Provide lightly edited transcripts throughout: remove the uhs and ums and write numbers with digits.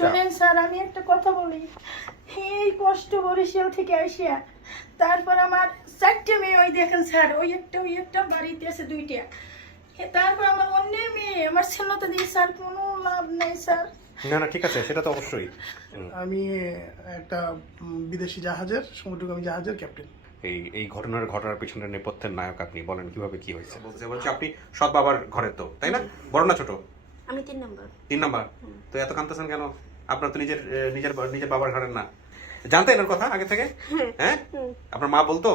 শোনেন স্যার, আমি একটা কথা বলি। এই কষ্ট বরিশাল থেকে আসিয়া তারপর আমার 4টে মেয়ে, ওই দেখেন স্যার, ওই একটা বাড়িতে আছে 2টা। তারপর আমার অন্যের মেয়ে, আমার ছেলেটা দিয়ে স্যার কোনো লাভ নাই স্যার। না ঠিক আছে, সেটা তো অবশ্যই। আমি একটা বিদেশি জাহাজের, সমুদ্রগামী জাহাজের ক্যাপ্টেন। এই ঘটনার পিছনের নেপথ্যের নায়ক আপনি, বলেন কিভাবে কি হয়েছে? বলছে আপনি সৎ বাবার ঘরে, তো তাই না? বড় না ছোট? আমি 3 নাম্বার। 3 নাম্বার। তো এত কাঁদতেছেন কেন? আপনার তো নিজের বাবার ঘরের না। জানতেন এর কথা আগে থেকে? হ্যাঁ, আপনার মা বলতো?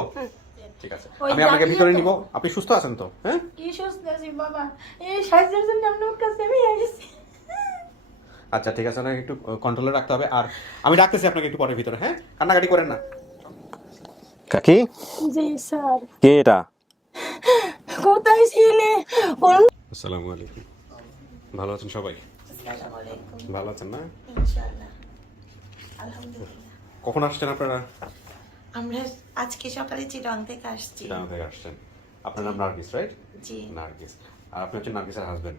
ঠিক আছে, আমি আপনাকে ভিতরে নিব। আপনি সুস্থ আছেন তো? হ্যাঁ, কি সুস্থ আছি বাবা, এই সাহায্যের জন্য আপনার কাছে আমি এসেছি। আচ্ছা ঠিক আছে, আপনাকে একটু কন্ট্রোলে রাখতে হবে। আর আমি ডাকতেছি আপনাকে একটু পরে ভিতরে। হ্যাঁ, কান্নাকাটি করেন না। কাকি? জি স্যার। কে এটা? কোথায় ছিলে? আসসালামু আলাইকুম। ভালো আছেন সবাই? আসসালামু আলাইকুম। ভালো আছেন না? ইনশাআল্লাহ। আলহামদুলিল্লাহ। কখন আসছেন আপনারা? আমরা আজকে সকালে চিটাং থেকে আসছি। চিটাগাং থেকে আসছেন। আপনার নাম নার্গিস, রাইট? জি। নার্গিস। আর আপনি হচ্ছেন নার্গিসের হাজবেন্ড।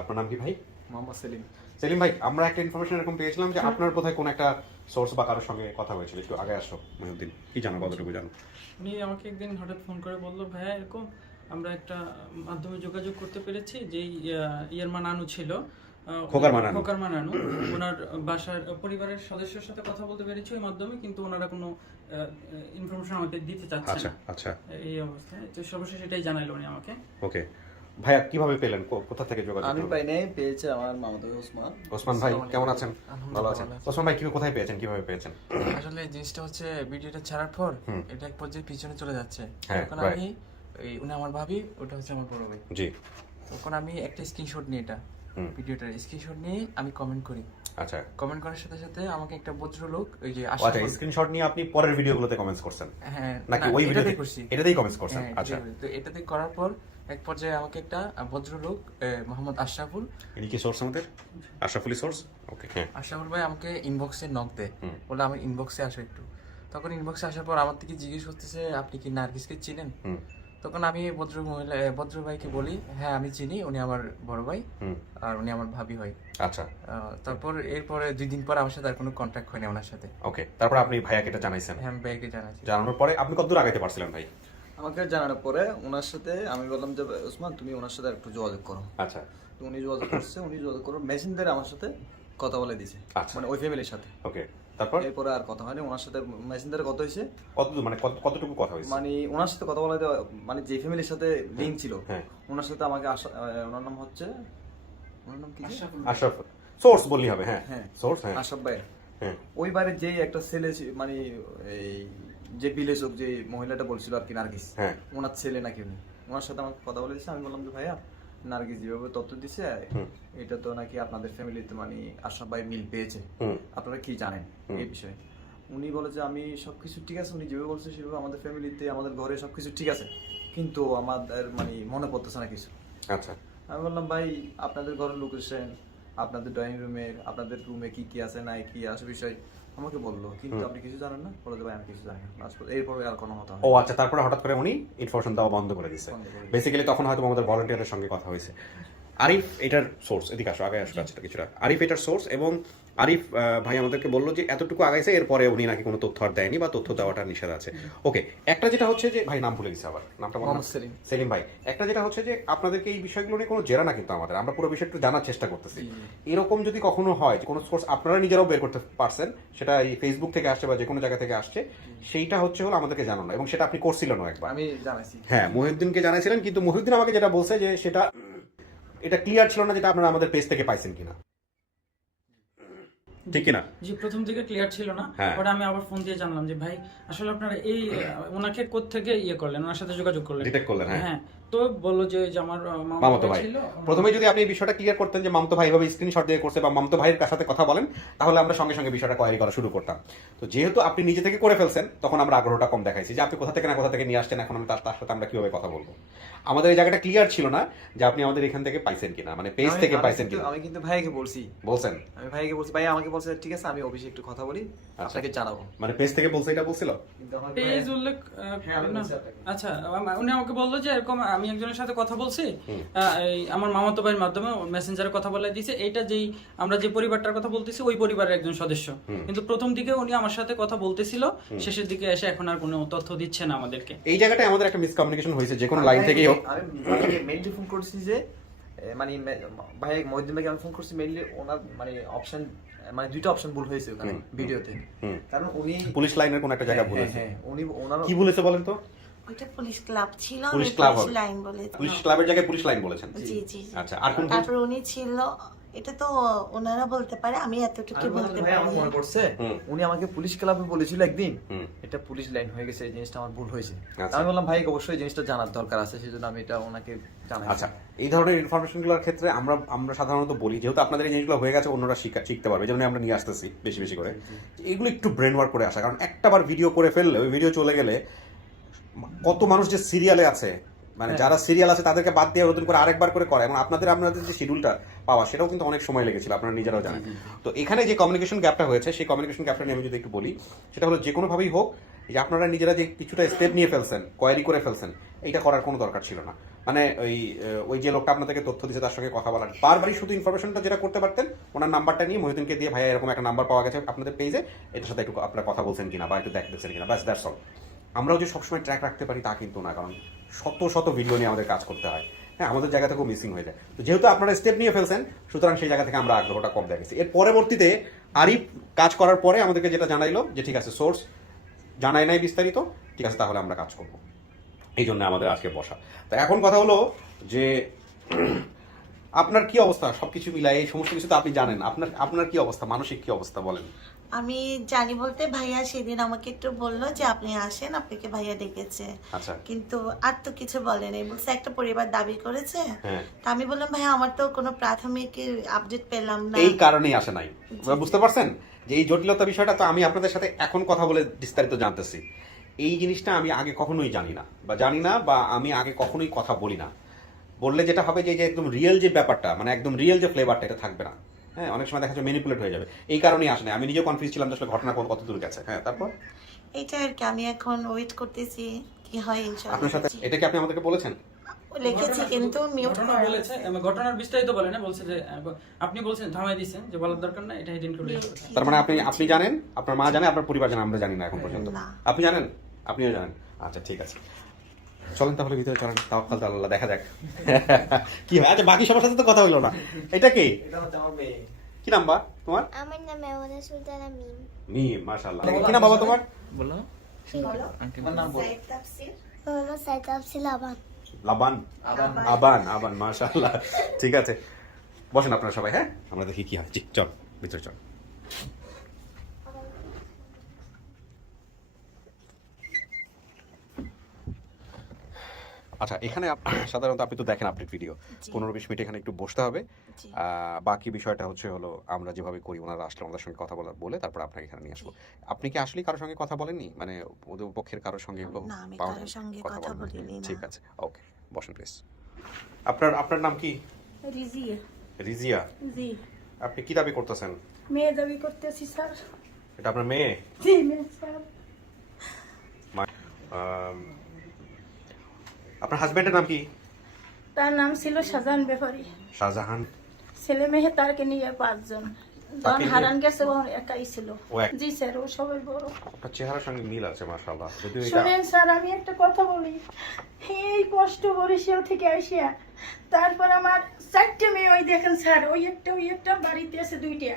আপনার নাম কি ভাই? মোহাম্মদ সেলিম। সেলিম ভাই, আমরা একটা ইনফরমেশন এরকম পেয়েছিলাম যে আপনার বোধহয় কোন একটা সোর্স বা কারোর সঙ্গে কথা হয়েছিল। একটু আগে আসো মহিউদ্দিন, কি জানো, কতটুকু জানো? উনি আমাকে একদিন হঠাৎ ফোন করে বললো, ভাইয়া এরকম আমরা একটা মাধ্যমে যোগাযোগ করতে পেরেছি, যেই ইয়ের মা নানু ছিল, খোকার মা নানু। ওনার বাসার পরিবারের সদস্যের সাথে কথা বলতে পেরেছি ওই মাধ্যমে, কিন্তু ওনারা কোনো ইনফরমেশন আমাকে দিতে চাচ্ছে আচ্ছা না। আচ্ছা, এই অবস্থায় তো সর্বশেষ এটাই জানাইলো উনি আমাকে। ওকে ভাইয়া, কিভাবে পেলেন? কোথা থেকে যোগাযোগ? আমি পাই নাই, পেয়েছে আমার মামাতো ওসমান। ওসমান ভাই, কেমন আছেন? ভালো আছেন? ওসমান ভাই, কোথায় পেয়েছেন, কিভাবে পেয়েছেন? আসলে জিনিসটা হচ্ছে ভিডিওটা ছাড়ার পর এটা এক পর্যায়ে পিছনে চলে যাচ্ছে। হ্যাঁ, তখন right. আমি উনি আমার ভাবি, ওটা হচ্ছে আমার বড় ভাই। জি। তখন আমি একটা স্ক্রিনশট নিয়ে ভিডিওটার স্ক্রিনশট নিয়ে আমি কমেন্ট করি। আচ্ছা, কমেন্ট করার সাথে সাথে আমাকে একটা ভদ্রলোক, ওই যে আচ্ছা, স্ক্রিনশট নিয়ে আপনি পরের ভিডিওগুলোতে কমেন্টস করছেন? হ্যাঁ, নাকি না, ওই এটাতেই ভিডিওতে করছি। এটাতেই কমেন্টস করছেন? হ্যাঁ, আচ্ছা, তো এটাতে করার পর এক পর্যায়ে আমাকে একটা ভদ্রলোক, মোহাম্মদ আশরাফুল, ইনি কি সোর্স আমাদের? আশরাফুলি সোর্স? ওকে, হ্যাঁ। আশরাফুল ভাই আমাকে ইনবক্সে নক দেয়, বলে আমার ইনবক্সে আসো একটু। তখন ইনবক্সে আসার পর আমার থেকে জিজ্ঞেস করতেছে, আপনি কি নার্গিসকে চিনেন? তখন আমি ভদ্র ভাইকে বলি, হ্যাঁ আমি চিনি, উনি আমার বড় ভাই আর উনি আমার ভাবি হয়। আচ্ছা, তারপর এরপরে 2 দিন পর আমার সাথে আর কোনো কন্ট্যাক্ট হয়নি ওনার সাথে। ওকে, তারপর আপনি ভাইয়াকে এটা জানাইছেন? হ্যাঁ, আমি ভাইকে জানাচ্ছি। জানানোর পরে আপনি কতদূর আগাইতে পারছিলেন ভাই? আমাকে জানানোর পরে ওনার সাথে আমি বললাম যে ওসমান তুমি ওনার সাথে একটু যোগাযোগ করো। আচ্ছা, তো উনি যোগাযোগ করছে, উনি যোগাযোগ করো মেসেঞ্জারে আমার সাথে কথা বলে দিছে, আচ্ছা। মানে ওই ফ্যামিলির সাথে। ওকে, তারপর এরপরে আর কথা হয়নি ওনার সাথে। মেসেঞ্জারে কথা হয়েছে, কতদূর, মানে কতটুকু কথা হয়েছে? মানে ওনার সাথে কথা বলাতে, মানে যে ফ্যামিলির সাথে লিঙ্ক ছিল হ্যাঁ, ওনার সাথে আমাকে ওনার নাম হচ্ছে, ওনার নাম কি? আশরাফ সোর্স বললি হবে? হ্যাঁ, হ্যাঁ, সোর্স, হ্যাঁ। আশরাফ ভাই। হ্যাঁ, ওই বাড়ির যেই একটা ছেলে মানে এই যে বিলেসক যে মহিলাটা বলছিল আর কি, নার্গিস, হ্যাঁ। ওনার ছেলে নাকি উনি, ওনার সাথে আমাকে কথা বলে দিচ্ছে। আমি বললাম যে ভাইয়া নার্গিস যেভাবে তথ্য দিচ্ছে এটা তো নাকি আপনাদের ফ্যামিলিতে মানে আশরাফ ভাই মিল পেয়েছে, আপনারা কি জানেন এই বিষয়ে? উনি বলে যে আমি সবকিছু ঠিক আছে, উনি যেভাবে বলছে সেভাবে আমাদের ফ্যামিলিতে আমাদের ঘরে সবকিছু ঠিক আছে, কিন্তু আমাদের মানে মনে পড়তেছে না কিছু। আচ্ছা, আমি বললাম ভাই আপনাদের ঘরের লোকেশন, আপনাদের ড্রয়িং রুমের, আপনাদের রুমে কি কি আছে নাই কি আছে বিষয় আমাকে বললো, কিন্তু আপনি কিছু জানেন না। বলে যে ভাই আমি কিছু জানি না। এরপরে আর কোনো কথা হয় ও আচ্ছা, তারপরে হঠাৎ করে উনি ইনফরমেশন দেওয়া বন্ধ করে দিচ্ছে। বেসিক্যালি তখন হয়তো আমাদের ভলান্টিয়ারের সঙ্গে কথা হয়েছে। আরিফ এটার সোর্স, এদিকে আসো, আগে আসো কাছে কিছুটা। আরিফ এটার সোর্স, এবং আরিফ ভাই আমাদেরকে বললো যে এতটুকু আগাইছে, এরপরে উনি নাকি কোনো তথ্য আর দেয়নি বা তথ্য দেওয়াটা নিষেধ আছে। ওকে, একটা যেটা হচ্ছে যে ভাই নাম ভুলে গেছে, আবার নামটা মোহাম্মদ সেলিম। সেলিম ভাই, একটা যেটা হচ্ছে যে আপনাদেরকে এই বিষয়গুলো নিয়ে কোনো জেরা না, কিন্তু আমরা পুরো বিষয়টা জানার চেষ্টা করতেছি। এরকম যদি কখনো হয় যে কোনো সোর্স আপনারা নিজেরাও বের করতে পারছেন, সেটা এই ফেসবুক থেকে আসছে বা যে কোনো জায়গা থেকে আসছে, সেইটা হচ্ছে হলো আমাদেরকে জানানো, এবং সেটা আপনি করছিলেন একবার। আমি জানাইছি, হ্যাঁ, মহিউদ্দিনকে জানাইছিলেন, কিন্তু মহিউদ্দিন আমাকে যেটা বলছে যে সেটা এটা ক্লিয়ার ছিল না যেটা আপনারা আমাদের পেজ থেকে পাইছেন কিনা, ঠিক কিনা? জি, প্রথম থেকে ক্লিয়ার ছিল না। হ্যাঁ। ওটা আমি আবার ফোন দিয়ে জানলাম যে ভাই আসলে আপনারা এই ওনাকে কোত্থেকে করলেন, ওনার সাথে যোগাযোগ করলেন, ডিটেক্ট করলেন? হ্যাঁ, হ্যাঁ। তো বললো যে আমার মামাতো ভাই ছিল। প্রথমে যদি আপনি এই বিষয়টা ক্লিয়ার করতেন যে মামতো ভাই এভাবে স্ক্রিনশট দিয়ে করছে বা মামতো ভাইয়ের সাথে কথা বলেন, তাহলে আমরা সঙ্গে সঙ্গে বিষয়টা কোয়ারি করা শুরু করতাম। তো যেহেতু আপনি নিজে থেকে করে ফেলছেন, তখন আমরা আগ্রহটা কম দেখাইছি যে আপনি কোথা থেকে নিয়ে আসছেন, এখন আমি তার সাথে আমরা কিভাবে কথা বলবো। আমাদের এই জায়গাটা ক্লিয়ার ছিল না যে আপনি আমাদের এখান থেকে পাইছেন কিনা, মানে পেজ থেকে পাইছেন কিনা। আমি কিন্তু ভাইকে বলছি, বলছেন ভাই আমাকে বলছে ঠিক আছে আমি অফিসে একটু কথা বলি, আপনাকে জানাবো। মানে পেজ থেকে বলছে, এটা বলছিল। কিন্তু আমার পেজ উল্লেখ হ্যাঁ, আমি না। বলছি আপনাকে। আচ্ছা উনি আমাকে বললো যে এরকম আমি একজনের সাথে কথা বলছি, এই আমার মামাতো ভাইয়ের মাধ্যমে মেসেঞ্জারে কথা বলে দিয়েছে, এইটা যেই আমরা যে পরিবারটার কথা বলতেছি ওই পরিবারের একজন সদস্য। কিন্তু প্রথম দিকে উনি আমার সাথে কথা বলতেছিল, শেষের দিকে এসে এখন আর কোনো তথ্য দিচ্ছে না আমাদেরকে। এই জায়গাটায় আমাদের একটা মিসকমিউনিকেশন হয়েছে, যে কোনো লাইন থেকেই হোক। আমি ভাইকে মেইনলি ফোন করছি যে মানে ভাই মহিউদ্দিন ভাইকে আমি ফোন করছি মেইনলি ওনার মানে অপশন মানে দুইটা অপশন ভুল হয়েছে ওখানে ভিডিওতে, কারণ উনি পুলিশ লাইনের কোন একটা জায়গা বলেছে। হ্যাঁ উনি ওনার কি বলেছে বলেন তো? ওইটা পুলিশ ক্লাব ছিল, পুলিশ আমি ক্লাব পুলিশ হবে। লাইন বলেছি। পুলিশ ক্লাবের জায়গায় পুলিশ লাইন বলেছেন। জি জি। আচ্ছা, আর কোন? তারপর উনি ছিল, এটা তো ওনারা বলতে পারে, আমি এতটুকু বলতে ভাই আমার পারি। মনে পড়ছে উনি আমাকে পুলিশ ক্লাবে বলেছিল একদিন এটা পুলিশ লাইন হয়ে গেছে, এই জিনিসটা আমার ভুল হয়েছে। আচ্ছা। আমি বললাম ভাইকে অবশ্যই জিনিসটা জানার দরকার আছে, সেজন্য আমি এটা ওনাকে জানাই। আচ্ছা, এই ধরনের ইনফরমেশনগুলোর ক্ষেত্রে আমরা সাধারণত বলি, যেহেতু আপনাদের এই জিনিসগুলো হয়ে গেছে অন্যরা শিখতে পারবে, যেমন আমরা নিয়ে আসতেছি বেশি বেশি করে, এগুলো একটু ব্রেন ওয়ার্ক করে আসা। কারণ একটাবার ভিডিও করে ফেললে, ওই ভিডিও চলে গেলে কত মানুষ যে সিরিয়ালে আছে, মানে যারা সিরিয়াল আছে তাদেরকে বাদ দিয়ে নতুন করে আরেকবার করে করে, এবং আপনাদের যে শিডিউলটা পাওয়া সেটাও কিন্তু অনেক সময় লেগেছিল, আপনারা নিজেরাও জানেন। তো এখানে যে কমিউনিকেশন গ্যাপটা হয়েছে, সেই কমিউনিকেশন গ্যাপটা নিয়ে আমি যদি একটু বলি, সেটা হলো যে কোনোভাবেই হোক যে আপনারা নিজেরা যে কিছুটা স্টেপ নিয়ে ফেলছেন, কোয়ারি করে ফেলছেন, এইটা করার কোনো দরকার ছিল না। মানে ওই যে লোকটা আপনাদেরকে তথ্য দিচ্ছে তার সঙ্গে কথা বলার বারবারই শুধু ইনফরমেশনটা যেটা করতে পারতেন, ওনার নাম্বারটা নিয়ে মহিউদ্দিনকে দিয়ে, ভাইয়া এরকম একটা নাম্বার পাওয়া গেছে আপনাদের পেজে, এটার সাথে একটু আপনারা কথা বলছেন কিনা বা একটু দেখতেছেন কিনা, ব্যাস দ্যাটস অল। আমরাও যে সবসময় ট্র্যাক রাখতে পারি তা কিন্তু না, কারণ শত শত ভিডিও নিয়ে আমাদের কাজ করতে হয়। হ্যাঁ, আমাদের জায়গা থেকেও মিসিং হয়ে যায়। তো যেহেতু আপনারা স্টেপ নিয়ে ফেলছেন, সুতরাং সেই জায়গা থেকে আমরা আগ্রহটা কম দেখেছি। এর পরবর্তীতে আরিফ কাজ করার পরে আমাদেরকে যেটা জানাইলো যে ঠিক আছে, সোর্স জানাই নাই বিস্তারিত, ঠিক আছে তাহলে আমরা কাজ করব, এই জন্য আমাদের আজকে বসা। তো এখন কথা হলো যে আপনার কি অবস্থা, সবকিছু মিলাই এই সমস্ত কিছু তো আপনি জানেন, আপনার কি অবস্থা, মানসিক কি অবস্থা বলেন? আমি জানি বলতে ভাইয়া সেদিন আমাকে একটু বললো যে আপনি আসেন, আপনাকে ভাইয়া ডেকেছে। আচ্ছা। কিন্তু আর তো কিছু বলেনি, বলছে একটা পরিবার দাবি করেছে। হ্যাঁ। তা আমি বললাম ভাইয়া আমার তো কোনো প্রাথমিক আপডেট পেলাম না। এই কারণেই আসে নাই, বুঝতে পারছেন যে এই জটিলতা বিষয়টা। তো আমি আপনাদের সাথে এখন কথা বলে বিস্তারিত জানতেছি। এই জিনিসটা আমি আগে কখনোই জানি না বা আমি আগে কখনোই কথা বলি না। বললে যেটা হবে যে একদম রিয়েল যে ব্যাপারটা, মানে একদম রিয়েল যে ফ্লেভারটা, এটা থাকবে না। হ্যাঁ, অনেক সময় দেখা যাচ্ছে ম্যানিপুলেট হয়ে যাবে, এই কারণেই আসে না। আমি নিজেও কনফিউজ ছিলাম যে আসলে ঘটনা কত দূর গেছে। হ্যাঁ, তারপর এটা আর কি, আমি এখন ওয়েট করতেছি কি হয় ইনশাআল্লাহ। আপনার সাথে এটা কি আপনি আমাদেরকে বলেছেন? লিখেছি কিন্তু মিউট ঘটনা করা বলেছে, ঘটনার বিস্তারিত বলে না, বলছে যে আপনি বলছেন থামাই দিয়েছেন যে বলার দরকার না, এটা হিডেন করে। তার মানে আপনি জানেন, আপনার মা জানে, আপনার পরিবার জানে, আমরা জানি না এখন পর্যন্ত। না। আপনি জানেন, আপনিও জানেন। আচ্ছা, ঠিক আছে, চলেন তাহলে ভিতরে চলেন, তাওয়াক্কাল তো আল্লাহ, দেখা যাক কি হয়। আচ্ছা, বাকি সবার সাথে তো কথা হইলো না। এটা কি, এটা হচ্ছে আমার মেয়ে। কি নাম বা তোমার? আমার নাম মেমনা সুলতানা মিম। মিম, মাশাআল্লাহ। কি নাম বাবা তোমার? বলো আমার নাম বল। সাইদ তাফসীর। মোহাম্মদ সাইদ আফসিল আবাদ। লাবান, আবান, মাশাআল্লাহ। ঠিক আছে, বসেন আপনারা সবাই। হ্যাঁ, আমরা দেখি কি হয়। জি, চল ভিতরে চল। আচ্ছা, এখানে সাধারণত আপনি তো দেখেন আপডেট ভিডিও, 15-20 মিনিট এখানে একটু বসতে হবে। বাকি বিষয়টা হলো আমরা যেভাবে করি, ওনারা আসলে আমাদের সঙ্গে কথা বলে তারপর আপনাকে এখানে নিয়ে আসবো। আপনি কি আসলে কারোর সঙ্গে কথা বলেননি, মানে ওদের পক্ষের কারোর সঙ্গে? না, আমি কারোর সঙ্গে কথা বলিনি না। ঠিক আছে, ওকে, বসেন প্লিজ। আপনার নাম কি? রিজিয়া। রিজিয়া, জি। আপনি কি দাবি করতেছেন? মেয়ে দাবি করতেছি স্যার। এটা আপনার মেয়ে? জি মেয়ে স্যার। আপনার হাজবেন্ডের নাম কি? তার নাম ছিল শাহজাহান ব্যাপারী। শাহজাহান। ছেলে মেয়ে তারকে নিয়ে 5 জন। যখন হারান গেছে ও একাই ছিল। জি স্যার, ও সবাই বড়। আপনার চেহারার সঙ্গে মিল আছে মাশাআল্লাহ। যদিও এটা শুনেন স্যার, আমি একটা কথা বলি। এই কষ্ট বরিশাল থেকে আসিয়া, তারপর আমার 4টে মেয়ে, ওই দেখেন স্যার, ওই একটা বাড়িতে আছে 2টা।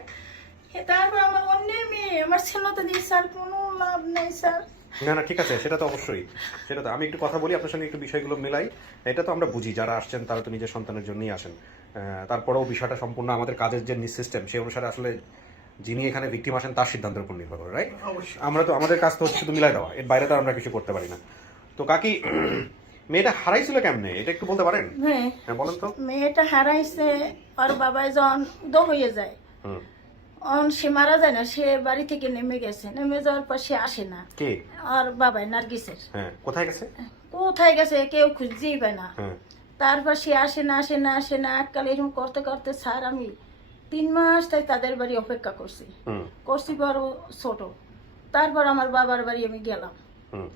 তারপর আমার অন্যের মেয়ে, আমার ছেলে তো দিয়ে স্যার কোনো লাভ নাই স্যার। না, ঠিক আছে, সেটা তো অবশ্যই। সেটা তো আমি একটু কথা বলি আপনার সঙ্গে, একটু বিষয়গুলো মিলাই। এটা তো আমরা বুঝি, যারা আসছেন তারা তো নিজের সন্তানের জন্যই আসেন। তারপরেও বিষয়টা সম্পূর্ণ আমাদের কাজের যে সিস্টেম, সেই অনুসারে আসলে যিনি এখানে ভিকটিম আসেন তার সিদ্ধান্তের উপর নির্ভর করে, রাইট? আমরা তো আমাদের কাজ তো হচ্ছে শুধু মিলাই দেওয়া, এর বাইরে তো আমরা কিছু করতে পারি না। তো কাকি, মেয়েটা হারাইছিল কেমনে, এটা একটু বলতে পারেন? হ্যাঁ, বলেন তো। মেয়েটা হারাইছে, ওর বাবাই যখন উদয় হয়ে যায়, সে মারা যায় না, সে বাড়ি থেকে নেমে গেছে। নেমে যাওয়ার পর সে আসে না। কে? আর বাবাই নার্গিসের। হ্যাঁ, কোথায় গেছে? কোথায় গেছে কেউ খুঁজতেই পায় না। হ্যাঁ তারপর সে আসে না এককালে এরকম করতে করতে স্যার আমি 3 মাস তাই তাদের বাড়ি অপেক্ষা করছি। হুম করছি বড় ছোট। তারপর আমার বাবার বাড়ি আমি গেলাম। হুম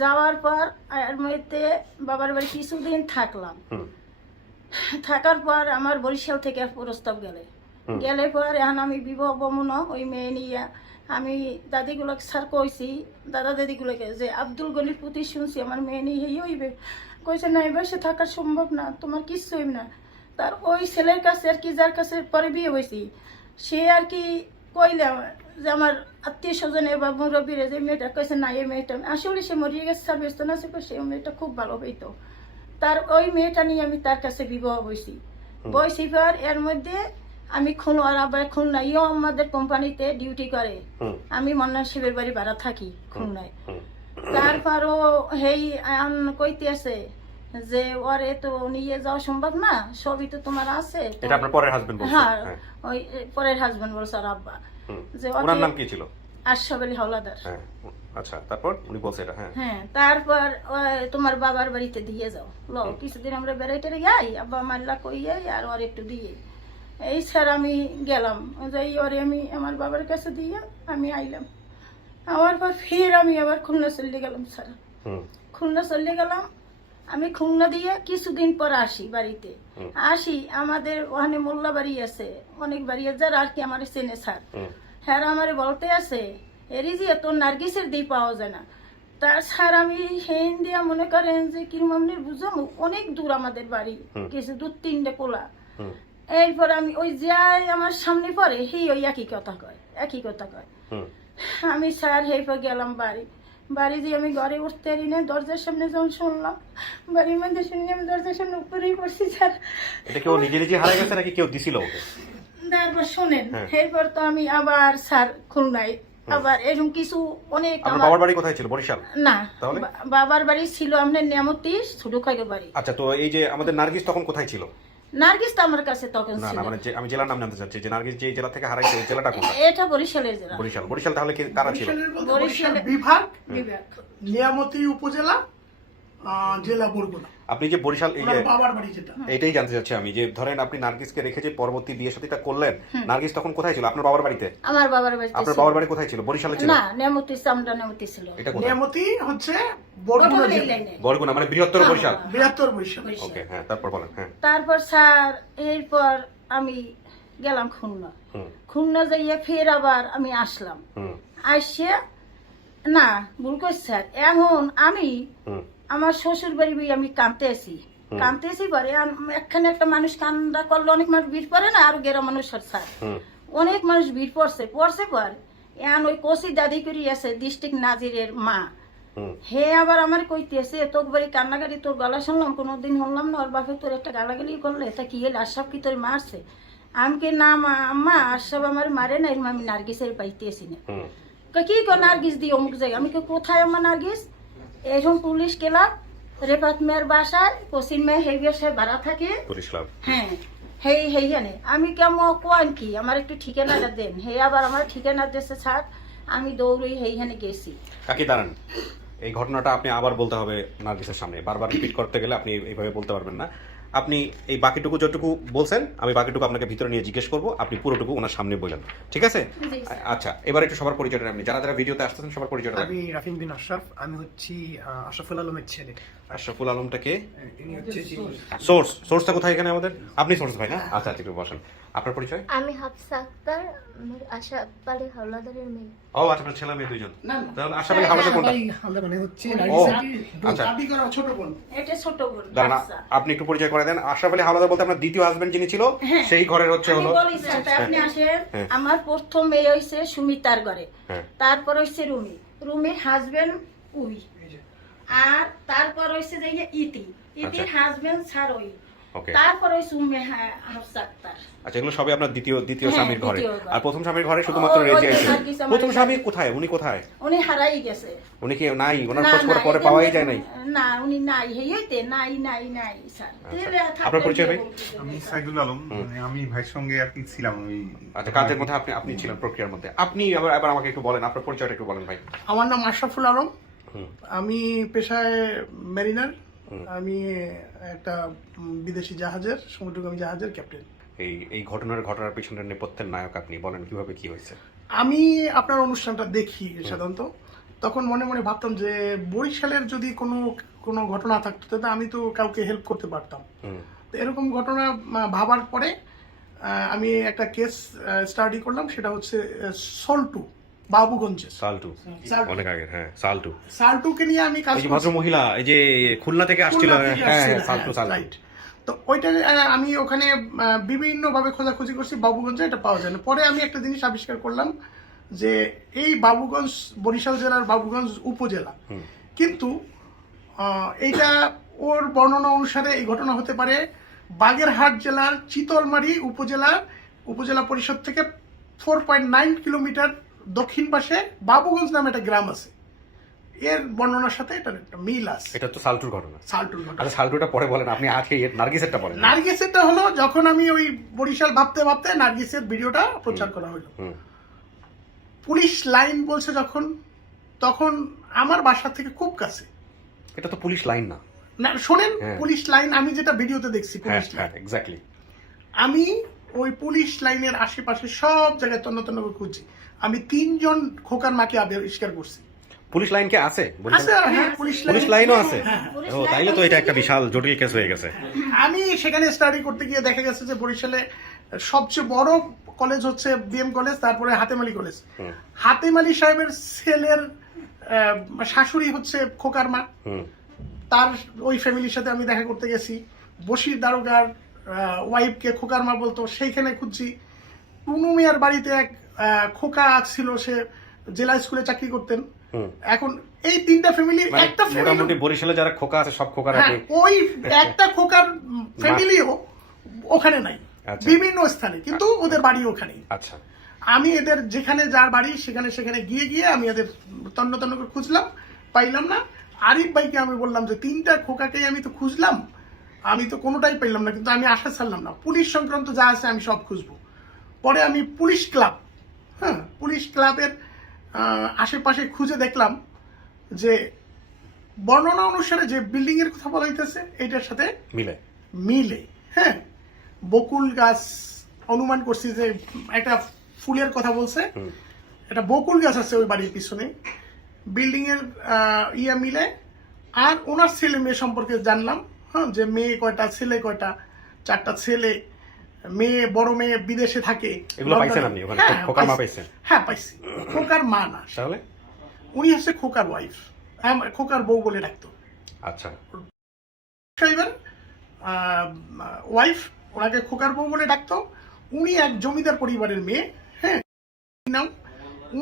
যাওয়ার পর এর মধ্যে বাবার বাড়ি কিছুদিন থাকলাম। হুম থাকার পর আমার বরিশাল থেকে প্রস্তাব গেলে পর এখন আমি বিবাহ বমন ওই মেয়ে নিয়ে আমি দাদিগুলোকে স্যার কইছি, দাদা দাদিগুলোকে যে আব্দুল গনির প্রতি শুনছি আমার মেয়ে নিয়ে এই হইবে। কইছে না, এই বয়সে থাকা সম্ভব না, তোমার কিচ্ছু হইব না। তার ওই ছেলের কাছে আর কি, যার কাছে পরে বিয়ে হয়েছি, সে আর কি কইলাম যে আমার আত্মীয় স্বজনে বা মুরব্বীরে যে মেয়েটা কইছে না, এই মেয়েটা আসলে সে মরিয়ে গেছে, ব্যস্ত না, সে কইছে এই মেয়েটা খুব ভালো হইতো। তার ওই মেয়েটা নিয়ে আমি তার কাছে বিবাহ বইছি। পর এর মধ্যে আমি খুলনা ইও আমাদের কোম্পানিতে ডিউটি করে, আমি মন্নান শিবের বাড়ি ভাড়া থাকি খুলনায়। তারপরও হেই কইতে আছে যে ওরে তো নিয়ে যাওয়া সম্ভব না, সবই তো তোমার আছে। এটা আপনার পরের হাজবেন্ড বলছেন? হ্যাঁ, ওই পরের হাজবেন্ড বলছে আর আব্বা যে ওনার নাম কি ছিল? আশরাফ আলী হাওলাদার। হ্যাঁ আচ্ছা, তারপর উনি বলছে এটা? হ্যাঁ হ্যাঁ, তারপর তোমার বাবার বাড়িতে দিয়ে যাও, লো কিছুদিন আমরা বেড়াইতে যাই, আব্বা মাল্লা কইয়ে আর ওর একটু দিয়ে। এই স্যার আমি গেলাম, যাই ওরে আমি আমার বাবার কাছে দিয়ে আমি আইলাম। আবার পর ফির আমি আবার খুলনা চলে গেলাম স্যার। খুলনা চলে গেলাম আমি, খুলনা দিয়ে কিছুদিন পর আসি বাড়িতে। আসি আমাদের ওখানে মোল্লা বাড়ি আছে, অনেক বাড়ি আছে যারা আর কি আমার চেনে স্যার। হ্যাঁ আমারে বলতে আছে এরই যে তোর নার্গিসের দিয়ে পাওয়া যায় না। তার স্যার আমি হেন দিয়া মনে করেন যে কিরম আপনি বুঝাম, অনেক দূর আমাদের বাড়ি, কিছু 2-3টে কোলা। এরপর আমি ওই যাই আমার সামনে পড়ে ওই একই কথা কয়। আমি স্যার এরপর গেলাম বাড়ি দিয়ে আমি ঘরে উঠতে পারি না, দরজার সামনে যখন শুনলাম বাড়ির মধ্যে শুনে আমি দরজার সামনে উপরেই পড়ছি স্যার। এটা কেউ নিজে নিজে হারিয়ে গেছে নাকি কেউ দিছিল ওকে? তারপর শোনেন, এরপর তো আমি আবার স্যার খুলনায় আবার এরকম কিছু অনেক। আপনার বাবার বাড়ি কোথায় ছিল? বরিশাল? না, তাহলে বাবার বাড়ি ছিল আমাদের নেমতি ছোট খাইকে বাড়ি। আচ্ছা, তো এই যে আমাদের নার্গিস তখন কোথায় ছিল? নার্গিস তো আমার কাছে তখন না ছিল না, মানে আমি জেলার নাম জানতে চাচ্ছি যে নার্গিস যে জেলা থেকে হারাইছে ওই জেলাটা কোনটা? এটা বরিশালের জেলা। বরিশাল তাহলে কি কারা ছিল? বরিশাল বিভাগ, নিয়ামতি উপজেলা, জেলা বরগুনা। আপনি যে বরিশাল এই যে বাবার বাড়ি যেটা, এইটাই জানতে চাচ্ছি আমি, যে ধরেন আপনি নার্গিসকে রেখে যে পরবর্তী বিয়ে শাদীটা করলেন, নার্গিস তখন কোথায় ছিল? আপনার বাবার বাড়িতে? আমার বাবার বাড়িতে। আপনার বাবার বাড়ি কোথায় ছিল? বরিশালে ছিল? না, নেমতি চামড়া নেমতি ছিল। এটা কোথায়? নিয়ামতি হচ্ছে বরগুনা জেলা, বরগুনা মানে বৃহত্তর বরিশাল। বৃহত্তর বরিশাল। ওকে, হ্যাঁ তারপর বলেন। হ্যাঁ, তারপর স্যার এরপর আমি গেলাম খুলনা যাইয়া ফের আবার আমি আসলাম। আসে না ভুল করছি স্যার, এখন আমি আমার শ্বশুর বাড়ি আমি কানতেছি পরে একখানে একটা মানুষ কান্দা করলে অনেক মানুষ ভিড় পড়ে না, আরো গেরা মানুষ স্যার অনেক মানুষ ভিড় পড়ছে পর এখন ওই কষি দাদি করি আছে ডিস্ট্রিক্ট নাজিরের মা, হে আবার আমার কইতেছে তোর বাড়ি কান্নাকাটি, তোর গলা শুনলাম কোনোদিন শুনলাম না, ওর বাপে তোর একটা গালাগালি করলে, তা কি হলে আশরাফ কি তোর মারছে? আমি না আম্মা আশরাফ আমার মারে না, আমি নার্গিসের পাইতেছি না। কি কো নার্গিস দিয়ে অমুক জায়গায়, আমি কোথায় আমার নার্গিস? এরকম পুলিশ ক্লাব রেফাত মেয়ের বাসায় পশ্চিম মেয়ে হেভিয়ার সাহেব ভাড়া থাকে। হ্যাঁ হেই জানে আমি কেমন কোয়ান কি আমার একটু ঠিকানাটা দেন। হে আবার আমার ঠিকানা দিয়েছে স্যার, আমি দৌড়ই হেইখানে গেছি। কাকি দাঁড়ান, এই ঘটনাটা আপনি আবার বলতে হবে নার্গিসের সামনে, বারবার রিপিট করতে গেলে আপনি এইভাবে বলতে পারবেন না। আপনি এই বাকিটুকু যতটুকু বলছেন আমি বাকিটুকু আপনাকে ভিতরে নিয়ে জিজ্ঞেস করবো, আপনি পুরোটুকু ওনার সামনে বললেন, ঠিক আছে? আচ্ছা, এবার একটু সবার পরিচয়টা, আপনি যারা ভিডিওতে আসতেছেন সবার পরিচয়টা। আমি রাফিন বিন আশরাফ, আমি হচ্ছি আশরাফুল আলমের ছেলে। আশরাফুল আলমটাকে ইনি হচ্ছে সোর্সটা কোথায় এখানে আমাদের? আপনি সোর্স ভাই না? আচ্ছা একটু বসেন, আপনার পরিচয়? আমি হাফসা আক্তার, আমি আশরাফ আলী হাওলাদারের মেয়ে। ও আচ্ছা, আপনার ছেলে মেয়ে দুইজন। তাহলে আশরাফ আলী হাওলাদার কোনটা? হাওলাদার মানে হচ্ছে আচ্ছা, দাদি করা ছোট বোন। এটা ছোট বোন। দাঁড়ান, আপনি একটু পরিচয় করে দেন। আশরাফ আলী হাওলাদার বলতে আপনার দ্বিতীয় হাজবেন্ড যিনি ছিল সেই ঘরের হচ্ছে হলো। আপনি আসেন, আমার প্রথম মেয়ে হইছে সুমিতার ঘরে, তারপর হইছে রুমির হাজবেন্ড উই, আর তারপর হইছে যে ইতির হাজবেন্ড স্যার ওই, তারপর হইছে হাফসা আক্তার। আচ্ছা, এগুলো সবই আপনার দ্বিতীয় স্বামীর ঘরে। আর প্রথম স্বামীর ঘরে শুধুমাত্র রেজে আছে। প্রথম স্বামী কোথায়? উনি কোথায়? উনি হারাই গেছে। উনি কি নাই? ওনার খোঁজ করে পরে পাওয়াই যায় নাই? না, উনি নাই, হেইতে নাই স্যার। আপনার পরিচয় ভাই? আমি সাইদুল আলম, মানে আমি ভাইয়ের সঙ্গে আর কি ছিলাম ওই। আচ্ছা, কাজের মধ্যে আপনি ছিলেন, প্রক্রিয়ার মধ্যে। আপনি আবার আমাকে একটু বলেন, আপনার পরিচয়টা একটু বলেন ভাই। আমার নাম আশরাফুল আলম, আমি পেশায় মেরিনার, আমি একটা বিদেশি জাহাজের, সমুদ্রগামী জাহাজের ক্যাপ্টেন। এই ঘটনার পিছনের নেপথ্যের নায়ক আপনি, বলেন কিভাবে কি হয়েছে? আমি আপনার অনুষ্ঠানটা দেখি সাধারণত, তখন মনে মনে ভাবতাম যে বরিশালের যদি কোনো ঘটনা থাকতো তাহলে আমি তো কাউকে হেল্প করতে পারতাম। তো এরকম ঘটনা ভাবার পরে আমি একটা কেস স্টাডি করলাম, সেটা হচ্ছে সল্টু, বাবুগঞ্জে। সালটু, অনেক আগে, হ্যাঁ সালটু। সাল্টুকে নিয়ে আমি কাজ এই যে ভদ্র মহিলা, এই যে খুলনা থেকে আসছিল, হ্যাঁ সালটু সালটু। রাইট। তো ওইটা আমি ওখানে বিভিন্নভাবে খোঁজাখুঁজি করছি, বাবুগঞ্জে এটা পাওয়া যায় না। পরে আমি একটা জিনিস আবিষ্কার করলাম যে এই বাবুগঞ্জ বরিশাল জেলার বাবুগঞ্জ উপজেলা, কিন্তু এইটা ওর বর্ণনা অনুসারে এই ঘটনা হতে পারে বাগেরহাট জেলার চিতলমারি উপজেলা পরিষদ থেকে 4.9 কিলোমিটার দক্ষিণ পাশে বাবুগঞ্জ নামে একটা গ্রাম আছে। এর বর্ণনার সাথে এটার একটা মিল আছে। এটা তো সালটুর ঘটনা। সাল্টুর ঘটনা। আচ্ছা সালটুটা পরে বলেন, আপনি আজকে নার্গিসেরটা বলেন। নার্গিসেরটা হলো যখন আমি ওই বরিশাল ভাবতে ভাবতে নার্গিসের ভিডিওটা প্রচার করা হলো, পুলিশ লাইন বলছে তখন আমার বাসা থেকে খুব কাছে। এটা তো পুলিশ লাইন না। না শোনেন, হ্যাঁ। পুলিশ লাইন আমি যেটা ভিডিওতে দেখছি, হ্যাঁ পুলিশ লাইন, এক্স্যাক্টলি। আমি ওই পুলিশ লাইনের আশেপাশে সব জায়গায় তন্ন করে খুঁজছি। আমি 3 জন খোকার মাকে আবিষ্কার করছি। পুলিশ লাইন কে আছে? আছে, হ্যাঁ, পুলিশ লাইনও আছে। হ্যাঁ। ও তাইলে তো এটা একটা বিশাল জটিল কেস হয়ে গেছে। আমি সেখানে স্টাডি করতে গিয়ে দেখা গেছে যে বরিশালে সবচেয়ে বড় কলেজ হচ্ছে বিএম কলেজ, তারপরে হাতেম আলী কলেজ। হাতেম আলী সাহেবের ছেলের শাশুড়ি হচ্ছে খোকার মা, তার ওই ফ্যামিলির সাথে আমি দেখা করতে গেছি। বশির দারোগার ওয়াইফকে খোকার মা বলতো, সেইখানে খুঁজছি। টুনু মিয়ার বাড়িতে এক খোকা ছিল, সে জেলা স্কুলে চাকরি করতেন। এখন এই 3টা ফ্যামিলি, একটা মোটামুটি বরিশালে যারা খোকা আছে সব খোকার আছে। ওই একটা খোকার ফ্যামিলিও ওখানে নাই, আচ্ছা। বিভিন্ন স্থানে, কিন্তু ওদের বাড়ি ওখানেই। আচ্ছা। আমি এদের যেখানে যার বাড়ি সেখানে গিয়ে আমি এদের তন্ন করে খুঁজলাম, পাইলাম না। আরিফ ভাইকে আমি বললাম যে 3টা খোকাকেই আমি তো খুঁজলাম, আমি তো কোনোটাই পাইলাম না, কিন্তু আমি আশা ছাড়লাম না, পুলিশ সংক্রান্ত যা আছে আমি সব খুঁজবো। পরে আমি পুলিশ ক্লাবের আশেপাশে খুঁজে দেখলাম যে বর্ণনা অনুসারে যে বিল্ডিং এর কথা বলা হইতেছে এটার সাথে মিলে। হ্যাঁ, বকুল গাছ, অনুমান করছি যে একটা ফুলের কথা বলছে, এটা বকুল গাছ আছে ওই বাড়ির পিছনে। বিল্ডিং এর মিলে। আর ওনার ছেলে মেয়ে সম্পর্কে জানলাম, হ্যাঁ, যে মেয়ে কয়টা, ছেলে কয়টা, 4টা ছেলে, বড় মেয়ে বিদেশে থাকে। এগুলো পাইছেন আপনি ওখানে? খোকার মা পাইছেন? হ্যাঁ পাইছি। খোকার মা না, তাহলে উনি হচ্ছে খোকার ওয়াইফ, খোকার বউ বলে ডাকতো। আচ্ছা। সাহেবের ওয়াইফ, ওনাকে খোকার বউ বলে ডাকতো। উনি এক জমিদার পরিবারের মেয়ে। হ্যাঁ, নাম।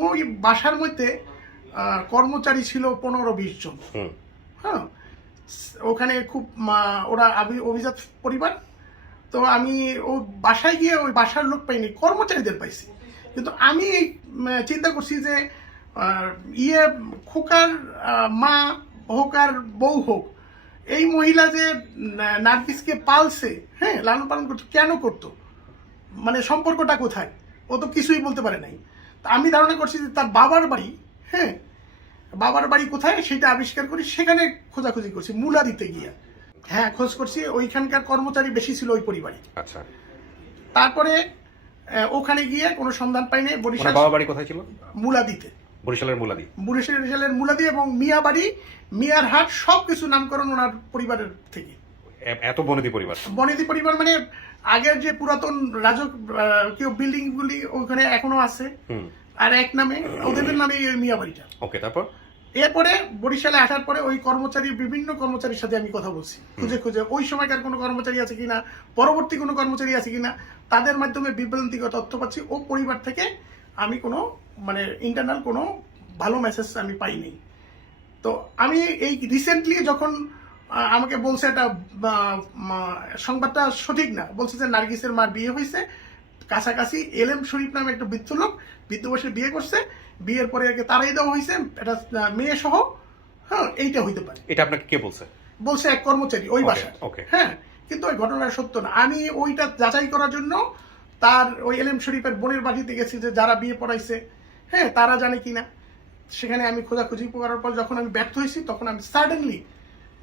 ওই বাসার মধ্যে কর্মচারী ছিল 15-20 জন। হ্যাঁ, ওখানে খুব ওরা অভিজাত পরিবার। তো আমি ওই বাসায় গিয়ে ওই বাসার লোক পাইনি, কর্মচারীদের পাইছি। কিন্তু আমি চিন্তা করছি যে খোকার মা হোক আর বউ হোক, এই মহিলা যে নার্গিসকে পালছে, হ্যাঁ, লালন পালন করতো, কেন করতো, মানে সম্পর্কটা কোথায়, ও তো কিছুই বলতে পারে নাই। তা আমি ধারণা করছি যে তার বাবার বাড়ি, হ্যাঁ, বাবার বাড়ি কোথায় সেটা আবিষ্কার করি। সেখানে খোঁজাখুঁজি করছি, মুলা দিতে গিয়ে। হ্যাঁ, খোঁজ করছি, ওইখানকার কর্মচারী বেশি ছিল ওই পরিবারে। আচ্ছা। তারপরে ওখানে গিয়ে কোনো সন্ধান পাইনি। বরিশাল বাবার বাড়ি কোথায় ছিল? মুলাদিতে। বরিশালের মুলাদি। বরিশালের মুলাদি এবং মিয়া বাড়ি, মিয়ার হাট, সবকিছু নামকরণ ওনার পরিবারের থেকে। এত বনেদি পরিবার? বনেদি পরিবার মানে আগের যে পুরাতন রাজকীয় বিল্ডিং গুলি ওখানে এখনো আছে, আর এক নামে ওদের নামে মিয়া বাড়িটা। ওকে, তারপর এরপরে বরিশালে আসার পরে ওই বিভিন্ন কর্মচারীর সাথে আমি কথা বলছি, খুঁজে ওই সময়কার কোনো কর্মচারী আছে কিনা, পরবর্তী কোনো কর্মচারী আছে কিনা, তাদের মাধ্যমে বিভ্রান্তিকর তথ্য পাচ্ছি। ও পরিবার থেকে আমি কোনো মানে ইন্টারনাল কোনো ভালো মেসেজ আমি পাইনি। তো আমি এই রিসেন্টলি যখন আমাকে বলছে এটা সংবাদটা সঠিক না, বলছে যে নার্গিসের মার বিয়ে হয়েছে কাছাকাছি এলএম শরীফ নামে একটা বৃদ্ধ লোক, বৃদ্ধ বয়সে বিয়ে করছে, বিয়ের পরে একে তাড়াই দেওয়া হয়েছে, এটা মেয়ে সহ। হ্যাঁ, এইটা হইতে পারে। এটা আপনাকে কে বলছে? বলছে এক কর্মচারী ওই বাসায়। হ্যাঁ, কিন্তু ওই ঘটনা সত্য না। আমি ওইটা যাচাই করার জন্য তার ওই এলএম শরীফের বোনের বাড়িতে গেছি, যে যারা বিয়ে পড়াইছে, হ্যাঁ, তারা জানে কিনা। সেখানে আমি খোঁজাখুঁজি করার পর যখন আমি ব্যর্থ হয়েছি তখন আমি সাডেনলি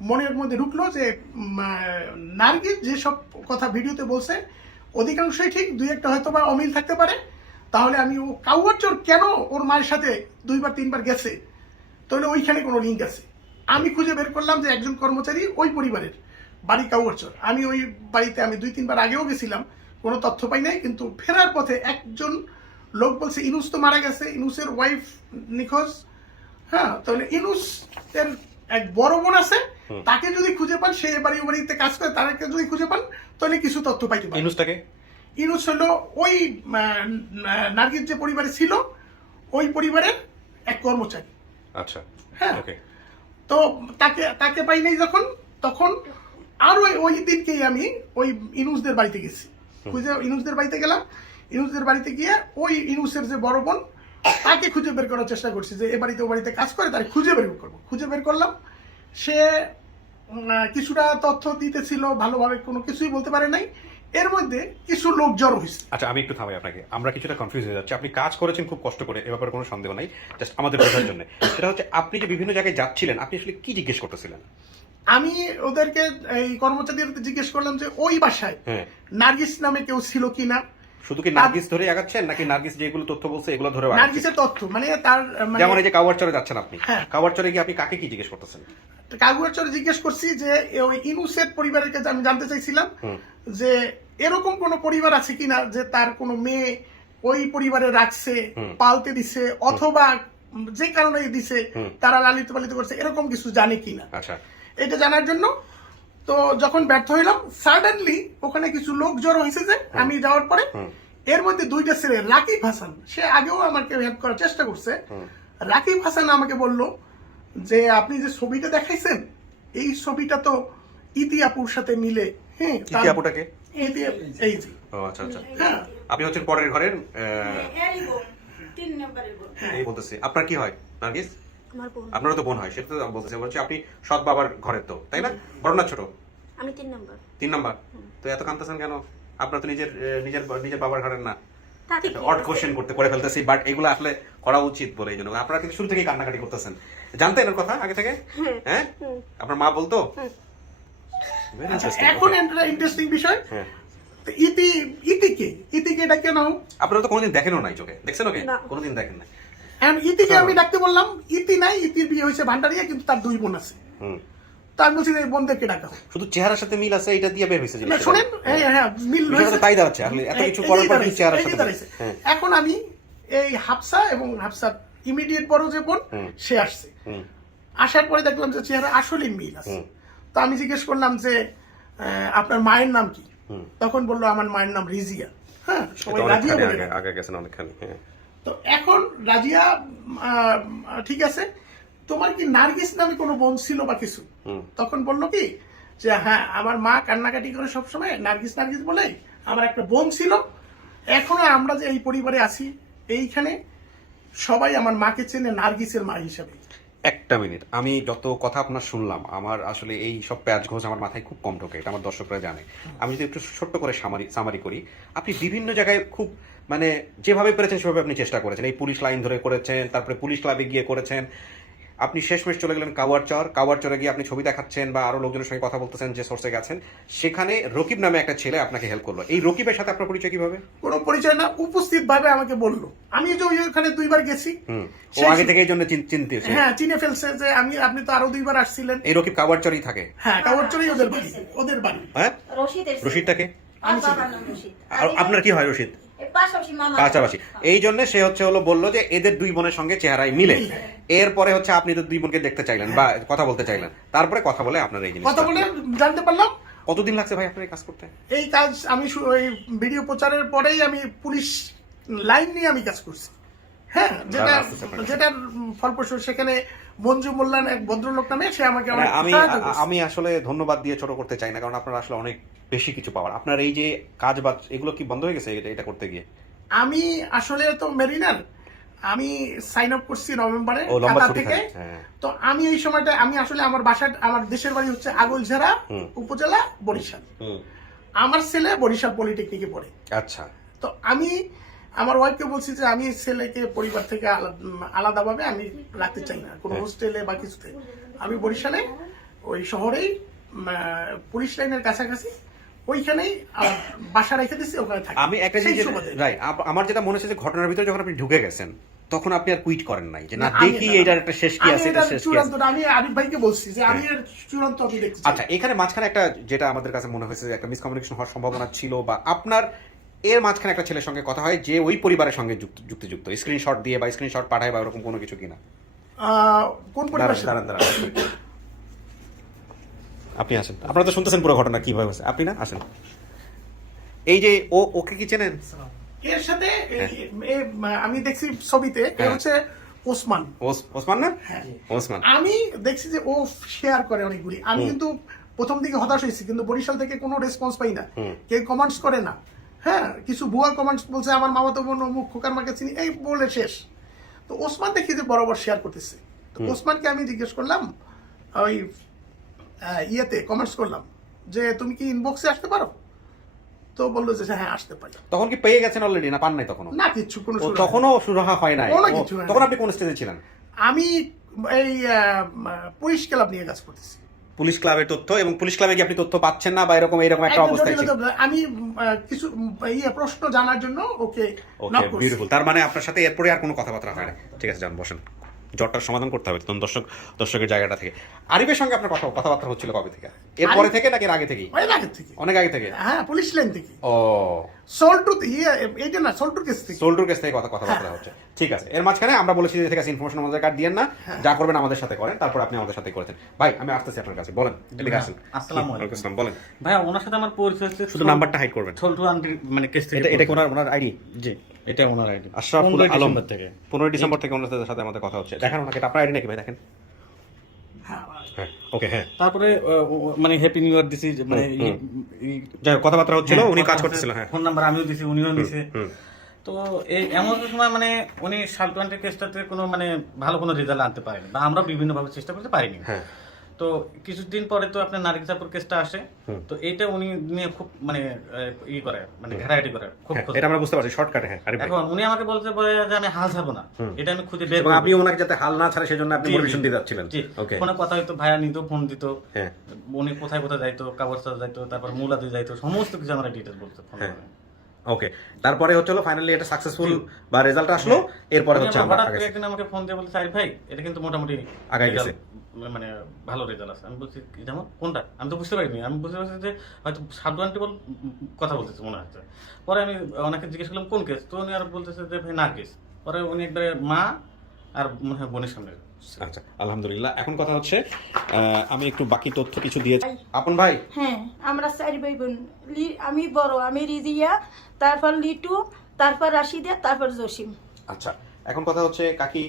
মনের মধ্যে ঢুকলো যে নার্গিস যেসব কথা ভিডিওতে বলছে অধিকাংশই ঠিক, দুই একটা হয়তো বা অমিল থাকতে পারে। তাহলে আমি ও কাউয়ারচর কেন ওর মায়ের সাথে 2-3 বার গেছে, তাহলে ওইখানে কোনো লিঙ্ক আছে। আমি খুঁজে বের করলাম যে একজন কর্মচারী ওই পরিবারের, বাড়ি কাউয়ারচর। আমি ওই বাড়িতে আমি 2-3 বার আগেও গেছিলাম, কোনো তথ্য পাই নাই। কিন্তু ফেরার পথে একজন লোক বলছে ইনুস তো মারা গেছে, ইনুসের ওয়াইফ নিখোঁজ। হ্যাঁ, তাহলে ইনুস এর এক বড় বোন আছে, তাকে যদি খুঁজে পান, সে বাড়িতে কাজ করে, তাকে যদি খুঁজে পান তাহলে কিছু তথ্য পাইতে পারেন। ইনুসটাকে ইনুস হলো ওই নার্গিস যে পরিবারে ছিল ওই পরিবারের এক কর্মচারী। আচ্ছা, হ্যাঁ, ওকে। তো তাকে পাই নাই যখন, তখন আর ওই দিনকেই আমি ওই ইনুসদের বাড়িতে গেছি, খুঁজে ইনুসদের বাড়িতে গেলাম। ইনুসদের বাড়িতে গিয়ে ওই ইনুসের যে বড় বোন তাকে খুঁজে বের করার চেষ্টা করছি যে এ বাড়িতে ও বাড়িতে কাজ করে, তাকে খুঁজে বের করবো। খুঁজে বের করলাম, সে কিছুটা তথ্য দিতেছিল, ভালোভাবে কোনো কিছুই বলতে পারে নাই। এর মধ্যে কিছু লোক জড়ো হয়েছে। আচ্ছা, আমি একটু থামাই আপনাকে, আমরা কিছুটা কনফিউজ হয়ে যাচ্ছি। আপনি কাজ করেছেন খুব কষ্ট করে, এ ব্যাপারে কোনো সন্দেহ নাই, জাস্ট আমাদের বোঝার জন্য। সেটা হচ্ছে আপনি যে বিভিন্ন জায়গায় যাচ্ছিলেন, আপনি আসলে কি জিজ্ঞেস করতেছিলেন? আমি ওদেরকে এই কর্মচারীদের জিজ্ঞেস করলাম যে ওই বাসায় হ্যাঁ, নার্গিস নামে কেউ ছিল কিনা। শুধু কি নার্গিস ধরে আগাচ্ছেন নাকি নার্গিস যেগুলো তথ্য বলছে এগুলো ধরে আগাচ্ছেন? নার্গিসের তথ্য মানে তার যেমন এই যে কাউয়ারচরে যাচ্ছেন আপনি, হ্যাঁ। কাউয়ারচরে গিয়ে আপনি কাকে কি জিজ্ঞেস করতেছেন? কাগুয়ারচর জিজ্ঞেস করছি যে ওই ইনুসের পরিবারের কাছে আমি জানতে চাইছিলাম যে এরকম কোন পরিবার আছে কিনা যে তার কোনো মেয়ে ওই পরিবারে রাখছে, পালতে দিছে, অথবা যে কারণে দিছে তারা লালিত পালিত করছে, এরকম কিছু জানে কিনা। আচ্ছা, এটা জানার জন্য তো যখন ব্যর্থ হইলাম, সাডেনলি ওখানে কিছু লোক জড়ো হয়েছে যে আমি যাওয়ার পরে। এর মধ্যে দুইটা ছেলে, রাকিব হাসান, সে আগেও আমাকে হেল্প করার চেষ্টা করছে। রাকিব হাসান আমাকে বলল যে আপনি যে ছবিটা দেখাইছেন এই ছবিটা তো ইতি আপুর সাথে মিলে। হ্যাঁ, ইতি আপুটাকে? ইতি এই যে। ও আচ্ছা আচ্ছা, হ্যাঁ, আপনি হচ্ছেন পরের ঘরের এরই বোন, 3 নম্বরের বোন। এই বলতেছি। আপনার কি হয় নার্গিস? আমার বোন। আপনারও তো বোন হয়, সেটা তো বলতেছে। বলছি আপনি সৎ বাবার ঘরের তো, তাই না? বড় না ছোট? আমি 3 নম্বর। 3 নাম্বার। তো এত কাঁদতেছেন কেন? আপনার তো নিজের নিজের বাবার ঘরের না। তা ঠিক অড কোশ্চেন করে ফেলতেছি, বাট এগুলো আসলে করা উচিত বলে এই জন্য। আপনারা কিন্তু শুরু থেকেই কান্নাকাটি করতেছেন। জানতেন এর কথা আগে থেকে? হ্যাঁ, আপনার মা বলতো? Very interesting, এখন okay. একটা ইন্টারেস্টিং বিষয়, হ্যাঁ। তো ইতিকে এটা কেন? আপনারা তো কোনোদিন দেখেনও নাই চোখে, দেখছেন ওকে? না। কোনোদিন দেখেন না। ইতিকে আমি ডাকতে বললাম, ইতি নাই, ইতির বিয়ে হয়েছে ভান্ডারিয়া, কিন্তু তার 2 বোন আছে। তার বলছি যে বোনদেরকে ডাকা হোক। শুধু চেহারার সাথে মিল আছে, এটা দিয়ে বের হয়েছে না, জিনিসটা। শোনেন, হ্যাঁ মিল বিষয়টা হয়েছে, তো তাই দাঁড়াচ্ছে। আসলে এত কিছু করার পর কিন্তু চেহারার সাথে দাঁড়াইছে। হ্যাঁ। এখন আমি এই হাফসা এবং হাফসার ইমিডিয়েট বড় যে বোন, সে আসছে। আসার পরে দেখলাম যে চেহারা আসলে মিল আছে। তো আমি জিজ্ঞেস করলাম যে আপনার মায়ের নাম কি? তখন বললো আমার মায়ের নাম রিজিয়া। হ্যাঁ, সবাই এটা রাজিয়া অনেকখানি বলে। আগে গেছেন অনেকখানি। হ্যাঁ। তো এখন রাজিয়া ঠিক আছে, তোমার কি নার্গিস নামে কোনো বোন ছিল বা কিছু? তখন বললো কি যে হ্যাঁ, আমার মা কান্নাকাটি করে সবসময় নার্গিস নার্গিস বলে, আমার একটা বোন ছিল। এখনো আমরা যে এই পরিবারে আছি, এইখানে সবাই আমার মাকে চেনে নার্গিসের মা হিসাবে। একটা মিনিট, আমি যত কথা আপনার শুনলাম, আমার আসলে এই সব প্যাচ ঘোষ আমার মাথায় খুব কম ঢোকে, এটা আমার দর্শকরা জানে। আমি যদি একটু ছোট্ট করে সামারি করি, আপনি বিভিন্ন জায়গায় খুব মানে যেভাবে পেরেছেন সেভাবে আপনি চেষ্টা করেছেন। এই পুলিশ লাইন ধরে করেছেন, তারপরে পুলিশ ক্লাবে গিয়ে করেছেন, আপনি শেষমেশ চলে গেলেন কাওয়ারচরে গিয়ে আপনি ছবি দেখাচ্ছেন বা আরো লোকজনের সঙ্গে কথা বলতেছেন যে সোর্সে গেছেন। সেখানে রকিব নামে একটা ছেলে আপনাকে হেল্প করলো। এই রকিবের সাথে আপনার পরিচয় কিভাবে? কোনো পরিচয় না, উপস্থিত ভাবে আমাকে বললো। আমি যে ওখানে 2 বার গেছি, ও আগে থেকে এই জন্য চিনতে। হ্যাঁ, চিনে ফেলছে যে আপনি তো আরো 2 বার আসছিলেন। এই রকিব কাওয়ারচরেই থাকে? হ্যাঁ, কাওয়ারচরেই ওদের বাড়ি। হ্যাঁ, রশিদের রশিদটাকে? আমি চিনি। বাবার নাম রশিদ। আর আপনার কি হয় রশিদ? পাশাপাশি মামা। পাশাপাশি। এই জন্য সে বললো যে এদের 2 বোনের সঙ্গে চেহারায় মিলে। এরপরে আপনি তো 2 বোনকে দেখতে চাইলেন বা কথা বলতে চাইলেন, তারপরে কথা বলে আপনার এই জিনিস কথা বলে জানতে পারলাম। কতদিন লাগছে ভাই আপনার এই কাজ করতে? এই কাজ আমি ওই ভিডিও প্রচারের পরেই আমি পুলিশ লাইন নিয়ে আমি কাজ করছি। হ্যাঁ, যেটার ফলপ্রসূ সেখানে মঞ্জু মোল্লান এক ভদ্রলোক নামে, সে আমাকে আমি আসলে ধন্যবাদ দিয়ে ছোট করতে চাই না, কারণ আপনার আসলে অনেক বেশি কিছু পাওয়ার। আপনার এই যে কাজ বাজ এগুলো কি বন্ধ হয়ে গেছে এটা করতে গিয়ে? আমি আসলে তো মেরিনার, আমি সাইন আপ করছি নভেম্বরে লম্বা ঢাকা ছুটি থেকে। হ্যাঁ। তো আমি এই সময়টা আমি আসলে আমার দেশের বাড়ি হচ্ছে আগলঝাড়া উপজেলা, বরিশাল। আমার ছেলে বরিশাল পলিটেকনিকে পড়ে। আচ্ছা। তো আমি আমার ওয়াইফকে বলছি যে আমি ছেলেকে পরিবার থেকে আলাদাভাবে আমি রাখতে চাই না কোনো হোস্টেলে বা কিছুতে। আমি বরিশালে ওই শহরেই পুলিশ লাইনের কাছাকাছি ওইখানেই বাসা রেখে দিচ্ছি, ওখানে থাকি। আমি একটা সেই জিনিস সুবাদে। রাইট, আমার যেটা মনে হচ্ছে যে ঘটনার ভিতরে যখন আপনি ঢুকে গেছেন তখন আপনি আর কুইট করেন নাই যে না আমি দেখি এটা- এটার একটা শেষ কি আমি আছে, এটা এটার শেষ কি আছে। চূড়ান্ত আমি আরিফ ভাইকে বলছি যে আমি এর চূড়ান্ত আমি দেখছি। আচ্ছা, এখানে মাঝখানে একটা যেটা আমাদের কাছে মনে হয়েছে যে একটা মিসকমিউনিকেশন হওয়ার সম্ভাবনা ছিল, বা আপনার এর মাঝখানে একটা ছেলের সঙ্গে কথা হয় যে ওই পরিবারের সঙ্গে যুক্ত স্ক্রিনশট দিয়ে বা স্ক্রিনশট পাঠায় বা এরকম কোনো কিছু কিনা? কোন পরিবার? দাঁড়ান আপনি আসেন, আপনারা তো শুনতেছেন পুরো ঘটনা কিভাবে হয়েছে, আপনি না আসেন। এই যে ওকে কি চেনেন? এর সাথে আমি দেখছি ছবিতে এ হচ্ছে ওসমান। ওসমান না? হ্যাঁ। ওসমান। আমি দেখছি যে ও শেয়ার করে অনেকগুলি। আমি কিন্তু প্রথম দিকে হতাশ হয়েছি, কিন্তু বরিশাল থেকে কোনো রেসপন্স পাই না, কেউ কমেন্টস করে না। হ্যাঁ, কিছু ভুয়া কমেন্টস বলছে আমার মামাতো বোন অমুক খোকার মাকে চিনি, এই বলে শেষ। তো ওসমান দেখি যে বরাবর শেয়ার করতেছে। তো ওসমানকে আমি জিজ্ঞেস করলাম, ওই ইয়েতে কমেন্টস করলাম যে তুমি কি ইনবক্সে আসতে পারো? তো বললো যে হ্যাঁ আসতে পারি। তখন কি পেয়ে গেছেন অলরেডি না পান নাই তখনও? না, কিছু কোনো সুরাহা তখনও সুরাহা হয় নাই? কোনো কিছু হয় নাই। তখন আপনি কোন স্টেজে ছিলেন? আমি এই পুলিশ ক্লাব নিয়ে কাজ করতেছি। পুলিশ ক্লাবের তথ্য, এবং পুলিশ ক্লাবে কি আপনি তথ্য পাচ্ছেন না বা এরকম একটা একদম অবস্থায় ছিল? জটিলতা। আমি কিছু প্রশ্ন জানার জন্য ওকে ওকে, নক করছি। বিউটিফুল। তার মানে আপনার সাথে এরপরে আর কোনো কথাবার্তা হয় না। ঠিক আছে, যান বসেন, জটটার সমাধান করতে হবে তখন দর্শকের জায়গাটা থেকে। আরিফের সঙ্গে আপনার কথাবার্তা হচ্ছিল কবে থেকে? এরপরে থেকে নাকি এর আগে থেকেই? অনেক আগে থেকে। অনেক আগে থেকে? হ্যাঁ, পুলিশ লাইন থেকে। ও, সল্টুর এইটা না, সল্টুর কেস থেকে। সোল্ডুর কাছ থেকে কথাবার্তা হচ্ছে। ঠিক আছে, এর মাঝখানে আমরা বলেছি যে ঠিক আছে ইনফরমেশন আমাদের কার্ড দিয়েন না, যা করবেন আমাদের সাথে করেন, তারপর আপনি আমাদের সাথে করেছেন। ভাই আমি আসতেছি আপনার কাছে, বলেন এদিকে আসেন। আসসালামু আলাইকুম। ওয়ালাইকুম আসসালাম, বলেন। ভাইয়া ওনার সাথে আমার পরিচয় হচ্ছে শুধু নাম্বারটা হাইড করবেন। ছোল্টু আন্টির মানে কেস থেকে। এটা ওনার আইডি? জি, এটা ওনার আইডি। আশরাফুল 15 আলম ডিসেম্বর থেকে। 15 ডিসেম্বর থেকে ওনার সাথে আমাদের কথা হচ্ছে। দেখেন ওনাকে, এটা আপনার আইডি নাকি ভাই? দেখেন। হ্যাঁ, ওকে, হ্যাঁ। তারপরে মানে হ্যাপি নিউ ইয়ার দিছি, মানে যাই হোক, কথাবার্তা হচ্ছিল, উনি কাজ করতেছিলেন। হ্যাঁ, ফোন নাম্বার আমিও দিছি, উনিও দিছে। তো এই এমন একটা সময় মানে উনি শাল্টু আন্টির কেসটাতে কোনো মানে ভালো কোনো রেজাল্ট আনতে পারেনি, বা আমরা বিভিন্নভাবে চেষ্টা করতে পারিনি। হ্যাঁ। তো কিছুদিন পরে তো আপনার নারকেলচাপুর কেসটা আসে, তো এইটা উনি নিয়ে খুব মানে করে, মানে ঘাটাঘাটি করে খুব খোঁজ। এটা আমরা বুঝতে পারছি শর্টকাটে। হ্যাঁ, আরিফ ভাই। এখন উনি আমাকে বলতে পারে যে আমি হাল ছাড়বো না, এটা আমি খুঁজে বের এবং করবো। আপনি ওনাকে যাতে হাল না ছাড়ে সেজন্য আপনি জি, মোটিভেশন জি। দিয়ে যাচ্ছিলেন। জি, ওকে। ফোনে কথা হইতো, ভাইয়া নিত, ফোন দিত, হ্যাঁ। উনি কোথায় কোথায় যাইতো, কাগজটা যাইতো, তারপর মুলাতে যাইতো, সমস্ত কিছু আমার ডিটেলস বলতো ফোনে। হ্যাঁ। ওকে, তারপরে হচ্ছে ফাইনালি এটা সাকসেসফুল বা রেজাল্ট আসলো, এরপরে উনি হচ্ছে আবার আমরা হঠাৎ করে আগে- একদিন আমাকে ফোন দিয়ে বলতে আরে ভাই এটা কিন্তু মোটামুটি আগাই গেছে। result, মানে ভালো রেজাল্ট আছে। আমি বলছি কি যেমন কোনটা, আমি তো বুঝতে পারিনি। আমি বুঝতে পারছি যে হয়তো সাবডু আন্টি কথা বলতেছে মনে হচ্ছে। পরে আমি ওনাকে জিজ্ঞেস করলাম কোন কেস, তো উনি আর বলতেছে যে ভাই নার্গিস। পরে উনি একবারে মা আর মনে হয় বোনের সামনে। আচ্ছা, আলহামদুলিল্লাহ। এখন কথা হচ্ছে আমি একটু বাকি তথ্য কিছু দিয়েছি। আপন ভাই? হ্যাঁ, আমরা 4 ভাই বোন। আমি বড়, আমি রিজিয়া, তারপর লিটু, তারপর রাশিদা, তারপর জসিম। আচ্ছা, এখন কথা হচ্ছে কাকি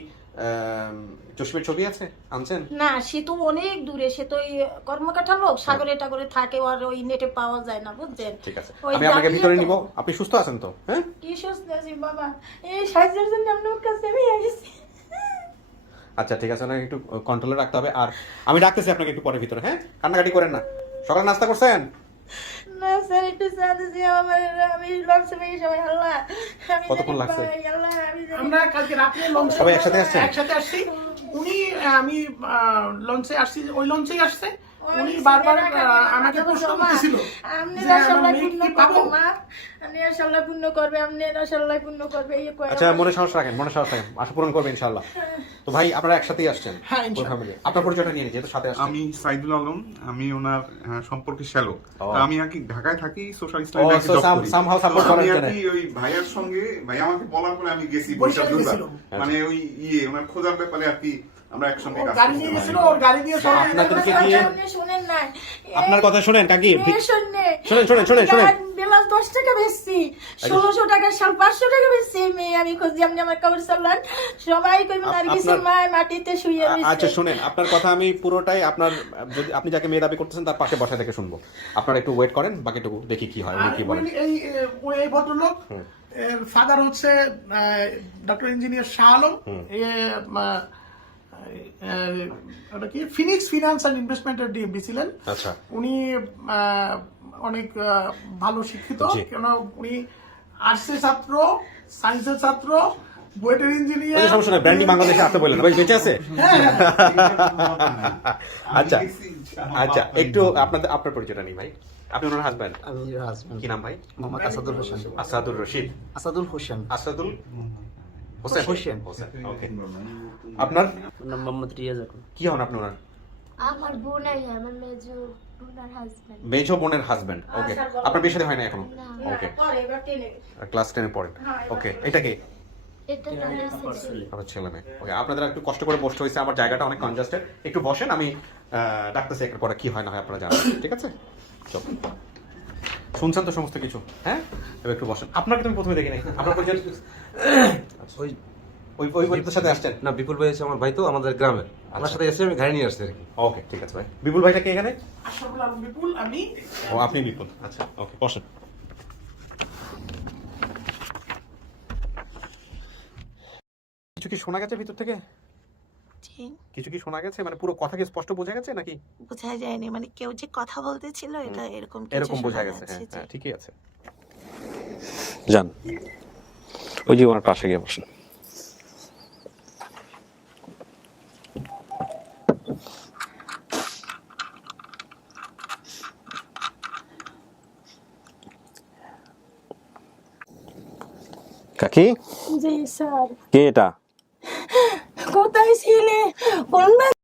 জসিমের ছবি আছে, আনছেন? না, সে তো অনেক দূরে, সে তো ওই কর্মকাঠা লোক, সাগরে টাগরে থাকে, আর ওই নেটে পাওয়া যায় না, বুঝছেন? ঠিক আছে, ওই আমি আপনাকে জানিয়ে ভিতরে তো- নিব। আপনি সুস্থ আছেন তো? হ্যাঁ। কি সুস্থ আছি বাবা, এই সাহায্যের জন্য আপনার কাছে আমি আসছি। আচ্ছা, ঠিক আছে, ওনাকে একটু কন্ট্রোলে রাখতে হবে। আর আমি ডাকতেছি আপনাকে একটু পরে ভিতরে। হ্যাঁ, কান্নাকাটি করেন না। সকালে নাস্তা করছেন? না স্যার, একটু চাঁদেছি আমার, আমি লঞ্চে পেয়ে সবাই আল্লাহ। আমি কতক্ষণ জানি লাগছে? ভাই, আল্লাহ, আমি জানি। আমরা কালকে রাত্রে লঞ্চে সবাই একসাথে আসছেন? একসাথে আসছি। উনি আমি লঞ্চে আসছি, ওই লঞ্চেই আসছে। ওই উনি বারবার আমাকে মাথা প্রশ্ন মা, করতেছিল আপনি যে আমার আশাল্লাহ মেয়ে পূর্ণ কি পাবো? করবে মা, আপনি আশাল্লাহ পূর্ণ করবে, আপনি আশাল্লাহ পূর্ণ করবে, এই কয় আচ্ছা, আমার। মনে সাহস রাখেন, মনে সাহস রাখেন, আশা পূরণ করবে ইনশাআল্লাহ। তো ভাই আপনারা একসাথেই আসছেন? হ্যাঁ, ইনশাআল্লাহ। ফ্যামিলি। আপনার পরিচয়টা নিয়ে নিন, যেহেতু সাথে আসছেন। আমি সাইদুল আলম, আমি ওনার সম্পর্কে শ্যালক। ও। আমি আর কি ঢাকায় থাকি, সোশ্যালিস্ট ও, so somehow support আমি করার আর জন্য। কি ওই ভাইয়ার সঙ্গে, ভাই আমাকে বলার পরে আমি গেছি বরিশালে বরিশাল গেছিল। দুর্গা। মানে ওই ওনার খোঁজার ব্যাপারে আর কি আমরা একসঙ্গে ও কাজ গাড়ি নিয়ে করছি। গেছিল, ওর গাড়ি দিয়ে সবাই আপনাদেরকে আপনার দিয়ে- কথা আপনি শুনেন নাই। আপনার কথা শুনেন কাকি। এই শুননে। শোনেন। আমি বেলাস 10 টাকা বেচছি, 1600 টাকা শাল 500 টাকা বেচছি। মেয়ে আমি খুঁজি, আপনি আমার কবর সালান সবাই কইবেন আর কিছু আপনার- মা মাটিতে শুয়ে রইছে। আচ্ছা শুনেন, আপনার কথা আমি পুরোটাই আপনার, যদি আপনি যাকে মেয়ে দাবি করতেছেন তার পাশে বসা থেকে শুনবো। আপনারা একটু ওয়েট করেন, বাকিটুকু দেখি কি হয়, উনি কি বলেন। এই ভদ্রলোক এর ফাদার হচ্ছে ডক্টর ইঞ্জিনিয়ার শাহ আলম। ওটা কি ফিনিক্স ফিনান্স অ্যান্ড ইনভেস্টমেন্টের ডিএমডি ছিলেন। আচ্ছা। উনি অনেক ভালো শিক্ষিত, জি। কেন উনি আর্টসের ছাত্র, সায়েন্সের ছাত্র, বুয়েটের ওই যে ইঞ্জিনিয়ার। সমস্যা নেই, ব্র্যান্ডি বাংলাদেশে আসতে বললেন ভাই, বেঁচে আছে? আচ্ছা আচ্ছা, একটু আপনার পরিচয়টা নেই ভাই। আপনি ওনার হাজব্যান্ড? আমি হাজবেন্ড কি নাম ভাই? মোহাম্মদ আসাদুল হোসেন। আসাদুর রশিদ। আসাদুল হোসেন। আসাদুল হোসেন। হোসেন। হোসেন, ওকে। আপনার নাম মোহাম্মদ রিয়াজ আকন। কি হন আপনি ওনার? আমার বোন আর আমার মেজো বোনের হাজবেন্ড। মেজো বোনের হাজবেন্ড, ওকে। আপনার বিয়ে শাদী হয় না এখনো? না, ওকে, পরে এবার টেনে ক্লাস 10 এ পড়েন, ওকে। এটা কি এটা তাদের ছেলে। আমার ছেলে মেয়ে, ওকে। আপনাদের একটু কষ্ট করে বসতে হয়েছে, আমার জায়গাটা অনেক কনজাস্টেড। একটু বসেন, আমি ডাক্তারছি একের পরে কি হয় না হয় আপনারা জানেন, ঠিক আছে? চল, শুনছেন তো সমস্ত কিছু, হ্যাঁ? এবার একটু বসেন। আপনাকে তুমি প্রথমে দেখি নাই, আপনার পরিচয়? ওই ওই পরিচয়ের সাথে আসছেন? না, বিপুল ভাই হচ্ছে আমার ভাই, তো আমাদের গ্রামের, আমার সাথে এসে আমি গাড়ি নিয়ে আসছি আর কি। ওকে, ঠিক আছে ভাই। বিপুল ভাইটা কি এখানে? আশরাফুল আলম বিপুল, আমি। ও, আপনি বিপুল, আচ্ছা, ওকে, বসেন। কিছু কি শোনা গেছে ভিতর থেকে? জি, কিছু কি শোনা গেছে, মানে পুরো কথা কি স্পষ্ট বোঝা গেছে নাকি? বোঝা যায়নি, মানে কেউ যে কথা বলতেছিল এটা এরকম কিছু এরকম বোঝা শোনা গেছে, যাচ্ছে, জি। হ্যাঁ, ঠিকই আছে। যান, ওই যে ওনার পাশে গিয়ে বসেন। কাকি, জি স্যার। কে এটা?